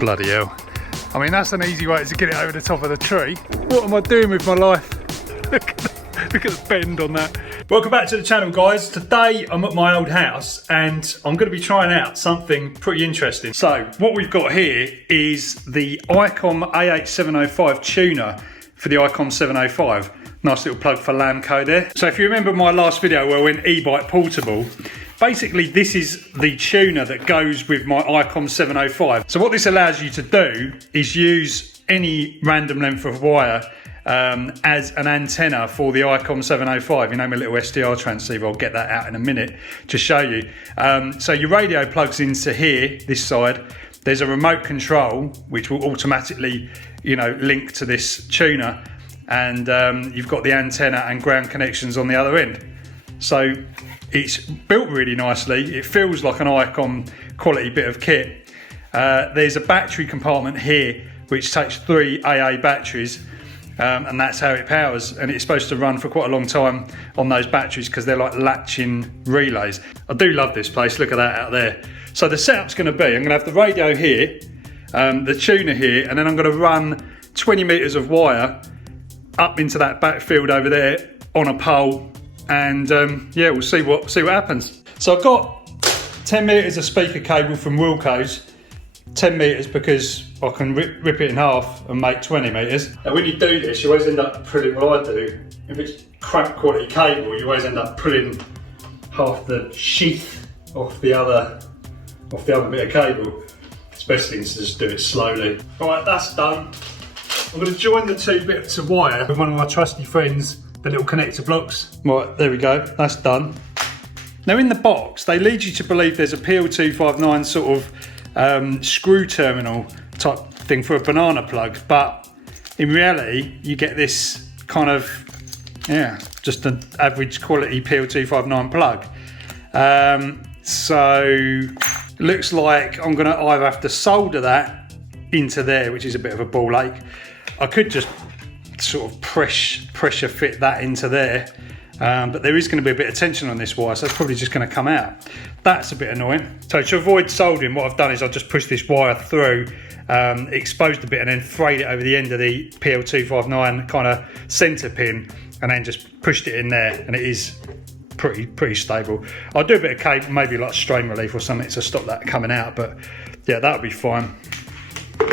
Bloody hell. I mean, that's an easy way to get it over the top of the tree. What am I doing with my life? Look at the bend on that. Welcome back to the channel, guys. Today I'm at my old house and I'm going to be trying out something pretty interesting. So what we've got here is the ICOM AH705 tuner for the ICOM 705. Nice little plug for Lamco there. So if you remember my last video where I went e-bike portable, basically this is the tuner that goes with my ICOM 705. So what this allows you to do is use any random length of wire as an antenna for the ICOM 705. You know, my little SDR transceiver, I'll get that out in a minute to show you. So your radio plugs into here, this side. There's a remote control which will automatically, you know, link to this tuner, and you've got the antenna and ground connections on the other end. So it's built really nicely. It feels like an ICOM quality bit of kit. There's a battery compartment here which takes 3 AA batteries, and that's how it powers, and it's supposed to run for quite a long time on those batteries because they're like latching relays. I do love this place, look at that out there. So the setup's going to be, I'm going to have the radio here, the tuner here, and then I'm going to run 20 metres of wire up into that backfield over there on a pole, and yeah, we'll see what happens. So I've got 10 metres of speaker cable from Wilco's, 10 metres because I can rip it in half and make 20 metres. And when you do this, you always end up pulling, what I do, if it's crap quality cable, you always end up pulling half the sheath off the other bit of cable. It's best thing to just do it slowly. Alright, that's done. I'm going to join the 2 bits of wire with one of my trusty friends, the little connector blocks. Right, there we go, that's done. Now in the box, they lead you to believe there's a PL259 sort of screw terminal type thing for a banana plug, but in reality, you get this kind of, yeah, just an average quality PL259 plug. So it looks like I'm going to either have to solder that into there, which is a bit of a ball ache. I could just sort of pressure fit that into there, but there is going to be a bit of tension on this wire, so it's probably just going to come out. That's a bit annoying. So to avoid soldering, what I've done is I've just pushed this wire through, exposed a bit, and then frayed it over the end of the PL259 kind of centre pin, and then just pushed it in there, and it is pretty stable. I'll do a bit of cable, maybe like strain relief or something to stop that coming out, but yeah, that'll be fine.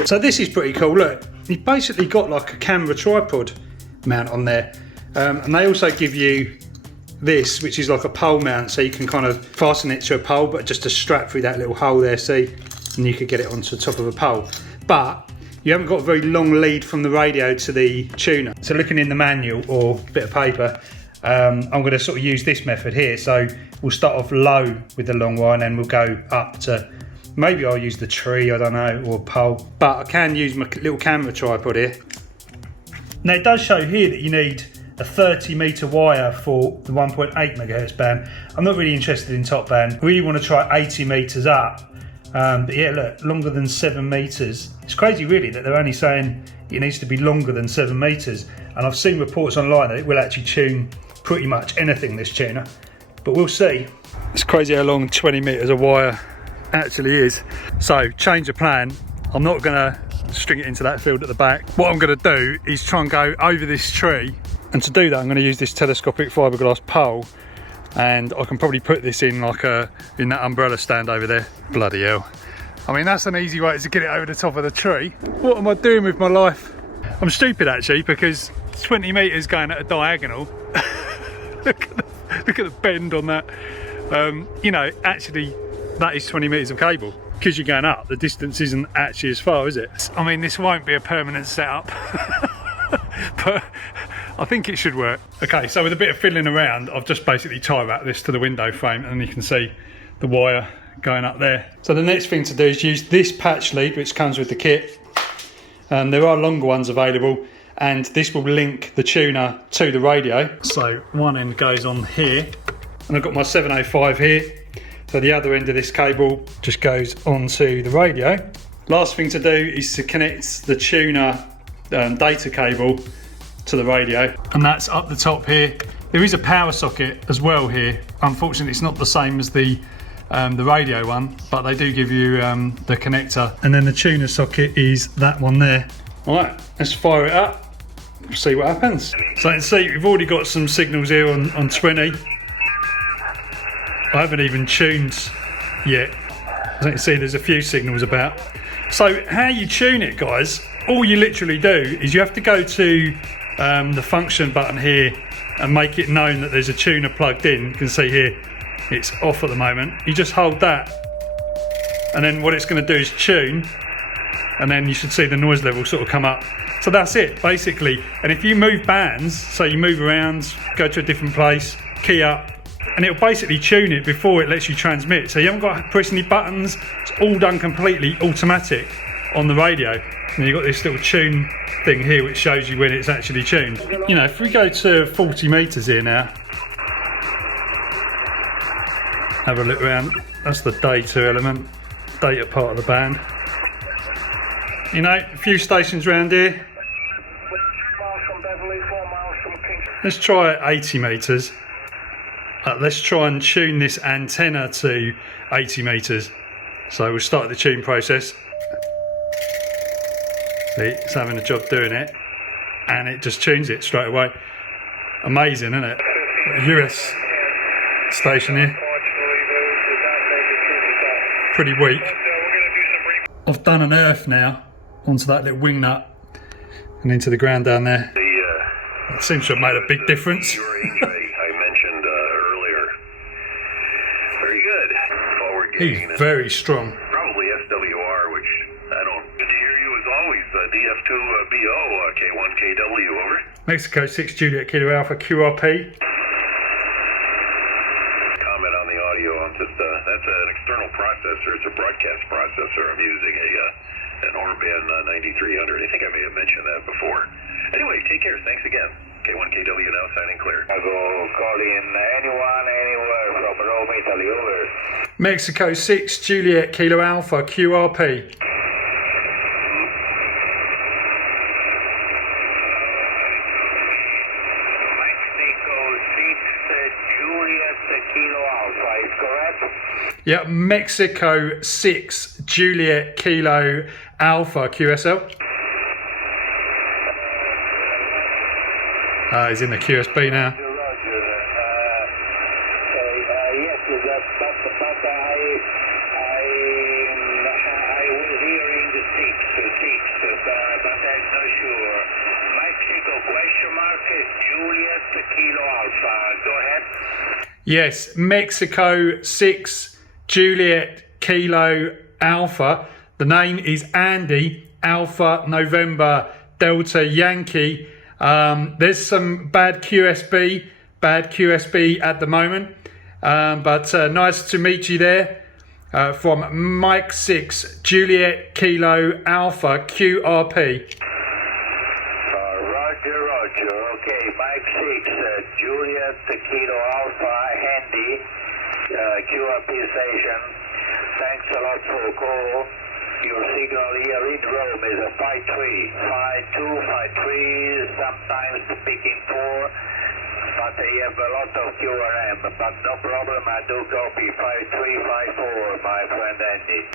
So this is pretty cool. Look, you've basically got like a camera tripod mount on there, and they also give you this, which is like a pole mount, so you can kind of fasten it to a pole, but just a strap through that little hole there, see, and you could get it onto the top of a pole. But you haven't got a very long lead from the radio to the tuner. So looking in the manual or bit of paper, I'm going to sort of use this method here. So we'll start off low with the long wire, and then we'll go up to, maybe I'll use the tree, I don't know, or pole, but I can use my little camera tripod here. Now it does show here that you need a 30 metre wire for the 1.8 megahertz band. I'm not really interested in top band. I really want to try 80 metres up. But yeah, look, longer than 7 metres. It's crazy really that they're only saying it needs to be longer than 7 metres. And I've seen reports online that it will actually tune pretty much anything, this tuner. But we'll see. It's crazy how long 20 metres of wire actually is. So change of plan. I'm not going to string it into that field at the back. What I'm going to do is try and go over this tree, and to do that I'm going to use this telescopic fiberglass pole, and I can probably put this in like in that umbrella stand over there. Bloody hell. I mean, that's an easy way to get it over the top of the tree. What am I doing with my life? I'm stupid actually, because 20 metres going at a diagonal. look at the bend on that. You know, actually that is 20 metres of cable. Because you're going up, the distance isn't actually as far, is it? I mean, this won't be a permanent setup, but I think it should work. Okay, so with a bit of fiddling around, I've just basically tie-wrapped this to the window frame, and you can see the wire going up there. So the next thing to do is use this patch lead, which comes with the kit. There are longer ones available, and this will link the tuner to the radio. So one end goes on here, and I've got my 705 here. So the other end of this cable just goes onto the radio. Last thing to do is to connect the tuner data cable to the radio, and that's up the top here. There is a power socket as well here. Unfortunately, it's not the same as the the radio one, but they do give you the connector. And then the tuner socket is that one there. All right, let's fire it up, see what happens. So you can see we've already got some signals here on 20. I haven't even tuned yet. As you can see, there's a few signals about. So how you tune it, guys, all you literally do is you have to go to the function button here and make it known that there's a tuner plugged in. You can see here it's off at the moment. You just hold that, and then what it's going to do is tune, and then you should see the noise level sort of come up. So that's it basically. And if you move bands, so you move around, go to a different place, key up, and it'll basically tune it before it lets you transmit. So you haven't got to push any buttons. It's all done completely automatic on the radio. And you've got this little tune thing here which shows you when it's actually tuned. You know, if we go to 40 meters here now, have a look around. That's the day 2 element, data part of the band. You know, a few stations around here. Let's try 80 meters. Let's try and tune this antenna to 80 meters. So we'll start the tune process. See, it's having a job doing it, and it just tunes it straight away. Amazing, isn't it? US station here. Pretty weak. I've done an earth now onto that little wing nut and into the ground down there. It seems to have made a big difference. He's very strong. Probably SWR, which I don't get to hear you as always. DF2BO, K1KW, over. Mexico 6 Juliet Kilo Alpha QRP. Comment on the audio. I'm just, that's an external processor. It's a broadcast processor. I'm using an Orban 9300. I think I may have mentioned that before. Anyway, take care. Thanks again. K1KW now signing clear. I will call in anyone, anywhere from Rome, Italy, over. Mexico 6 Juliet Kilo Alpha QRP. Yeah, Mexico 6 Juliet Kilo Alpha QSL. He's in the QSB now. Roger. Yes, but I was hearing the six, but I'm not sure. Mexico question mark Juliet Kilo Alpha. Go ahead. Yes, Mexico 6 Juliet Kilo Alpha. The name is Andy Alpha November Delta Yankee. There's some bad QSB at the moment, but nice to meet you there. From Mike 6 Juliet Kilo Alpha QRP. Roger. Okay, Mike 6 Juliet Kilo Alpha Handy QRP station. Thanks a lot for the call. Your signal here in Rome is a 5-3, 5-2, 5-3, sometimes picking 4, but they have a lot of QRM, but no problem, I do copy 5-3, 5-4, my friend Andy.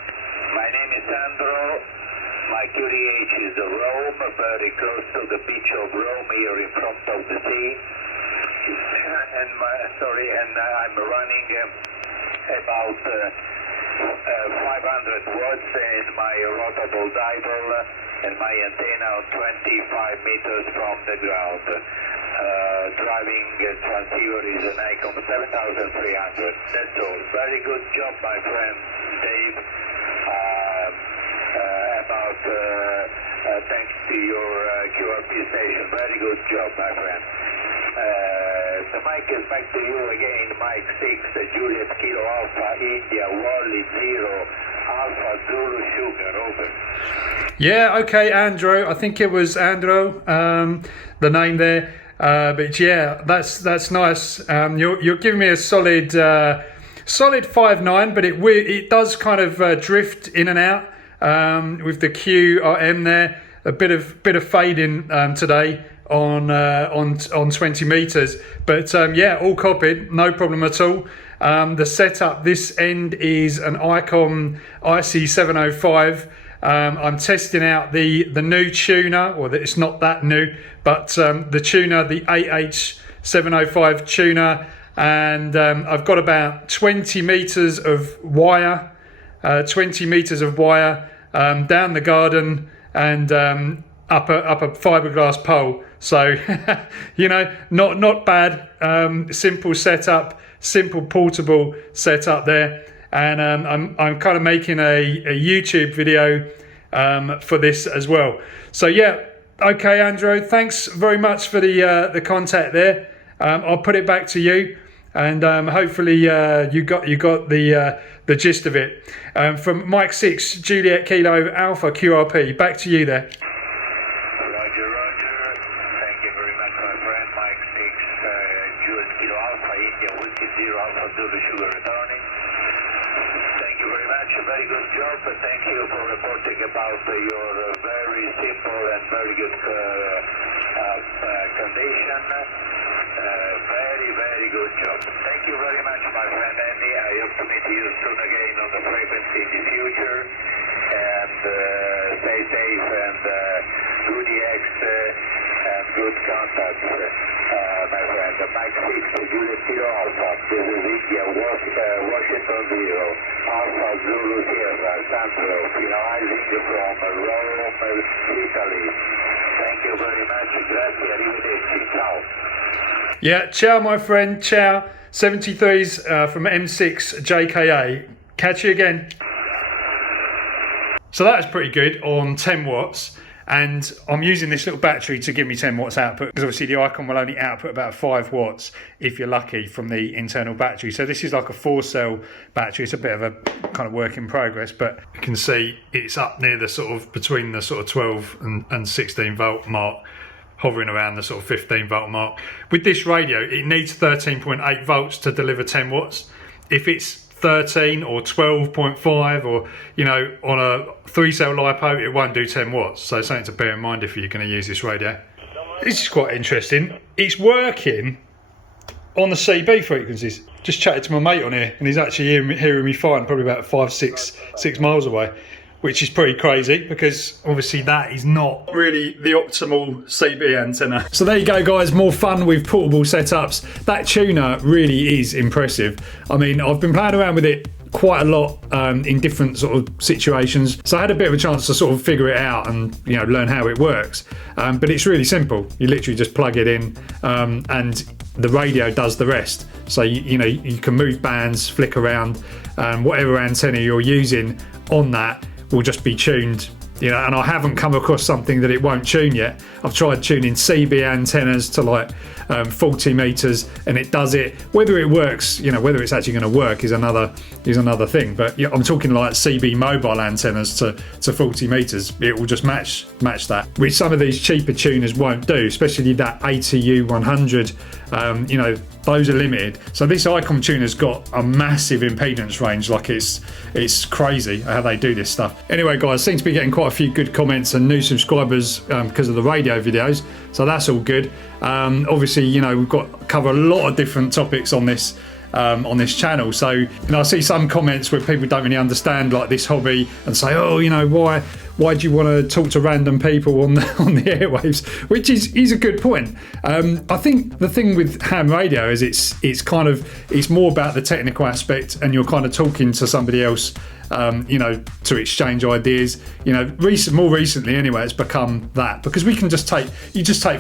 My name is Sandro, my QDH is Rome, very close to the beach of Rome, here in front of the sea, and I'm running about 500 watts in my rotable dipole and my antenna on 25 meters from the ground. Driving transceiver is an ICOM 7300. That's all. Very good job, my friend Dave. Thanks to your QRP station. Very good job, my friend. The mic is back to you again, Mike 6, Juliet Kilo Alpha, India, Wally 0, Alpha Zulu Sugar, over. Yeah, okay, Andrew. I think it was Andrew, the name there. But yeah, that's nice. You're giving me a solid 5.9, but it does kind of drift in and out with the QRM there. A bit of fading today on 20 meters, but yeah, all copied, no problem at all. The setup, this end is an ICOM IC705. I'm testing out the new tuner, or it's not that new, but the tuner, the 8H705 tuner, and I've got about 20 meters of wire, down the garden, and up a fiberglass pole. So you know, not bad. Simple setup, simple portable setup there. And I'm kind of making a YouTube video for this as well. So yeah, okay, Andrew, thanks very much for the contact there. I'll put it back to you, and hopefully you got the gist of it. From Mike 6 Juliet Kilo Alpha QRP, back to you there. Roger, roger. Thank you very much, my friend. Mike 6 Juliet Kilo Alpha India Whiskey 0 Alpha Zulu Sugar returning. Thank you very much. A very good job. Thank you for reporting about your very simple and very good condition. Very good job. Thank you very much, my friend Andy. I hope to meet you soon again on the frequency in the future. And stay safe and good EX and good contacts, my friend. Mike 6 Juliet Kilo Alpha. This is India Washington 0 Alpha Zulu Sierra Sandro, finalizing from Rome, Italy. Thank you very much. Grazie, arrivederci. Ciao. Yeah, ciao, my friend. Ciao. 73s from M6 JKA. Catch you again. So that was pretty good on 10 watts. And I'm using this little battery to give me 10 watts output, because obviously the ICOM will only output about 5 watts if you're lucky from the internal battery. So this is like a 4-cell battery. It's a bit of a kind of work in progress, but you can see it's up near the sort of between the sort of 12 and 16 volt mark, hovering around the sort of 15 volt mark. With this radio, it needs 13.8 volts to deliver 10 watts. If it's 13 or 12.5, or you know, on a 3-cell LiPo, it won't do 10 watts. So something to bear in mind if you're going to use this radio. This is quite interesting. It's working on the CB frequencies. Just chatted to my mate on here, and he's actually hearing me fine, probably about 6 miles away, which is pretty crazy, because obviously that is not really the optimal CB antenna. So there you go, guys, more fun with portable setups. That tuner really is impressive. I mean, I've been playing around with it quite a lot in different sort of situations, so I had a bit of a chance to sort of figure it out and, you know, learn how it works. But it's really simple. You literally just plug it in, and the radio does the rest. So you know, you can move bands, flick around, whatever antenna you're using on that will just be tuned, you know. And I haven't come across something that it won't tune yet. I've tried tuning CB antennas to like 40 meters, and it does it. Whether it works, you know, whether it's actually going to work is another thing. But yeah, I'm talking like CB mobile antennas to 40 meters. It will just match that, which some of these cheaper tuners won't do, especially that ATU 100. You know, those are limited. So this ICOM tuner's got a massive impedance range. Like it's crazy how they do this stuff. Anyway, guys, seem to be getting quite a few good comments and new subscribers because of the radio videos. So that's all good. Obviously, you know, we've got to cover a lot of different topics on this channel. So, you know, I see some comments where people don't really understand like this hobby and say, oh, you know, why do you want to talk to random people on the airwaves? Which is a good point. I think the thing with ham radio is it's more about the technical aspect, and you're kind of talking to somebody else, you know, to exchange ideas. You know, more recently anyway, it's become that, because we can just take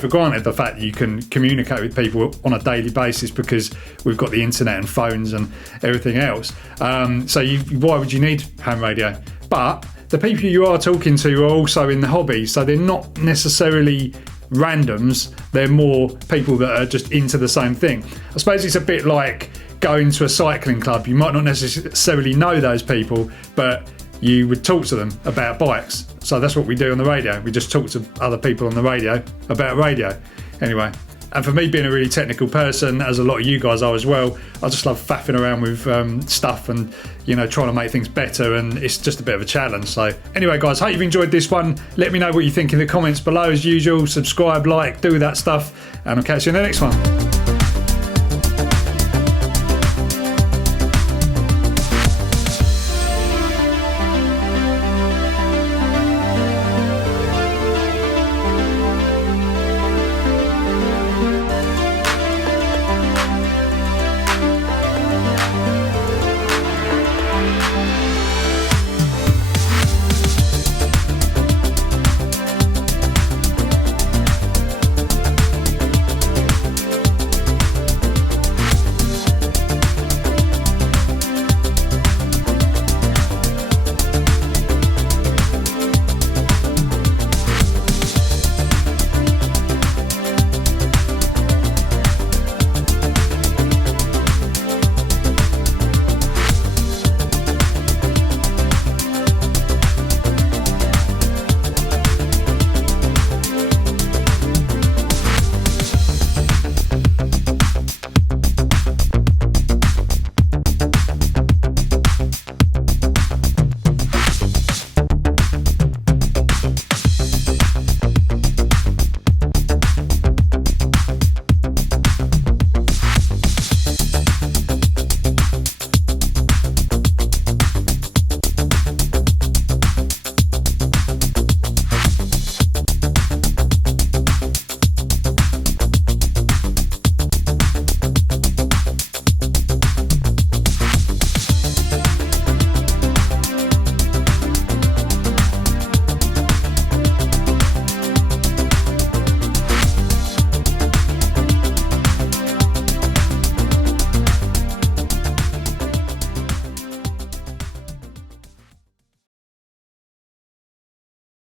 for granted the fact that you can communicate with people on a daily basis because we've got the internet and phones and everything else. So why would you need ham radio? But the people you are talking to are also in the hobby, so they're not necessarily randoms. They're more people that are just into the same thing. I suppose it's a bit like going to a cycling club. You might not necessarily know those people, but you would talk to them about bikes. So that's what we do on the radio. We just talk to other people on the radio about radio. Anyway, and for me, being a really technical person, as a lot of you guys are as well, I just love faffing around with stuff and, you know, trying to make things better, and it's just a bit of a challenge. So anyway, guys, hope you've enjoyed this one. Let me know what you think in the comments below as usual. Subscribe, like, do that stuff, and I'll catch you in the next one.